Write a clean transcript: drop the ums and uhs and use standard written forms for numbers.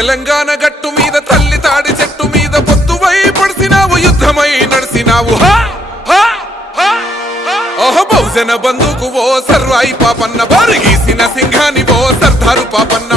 తెలంగాణ గట్టు మీద తల్లి తాడి చెట్టు మీద పొత్తువై పడిసినావు యుద్ధమై నడిసినావు ఓహో బహుజన బంధుకు ఓ సర్వాయి పాపన్న బారు గీసిన సింహాని ఓ సర్దారు పాపన్న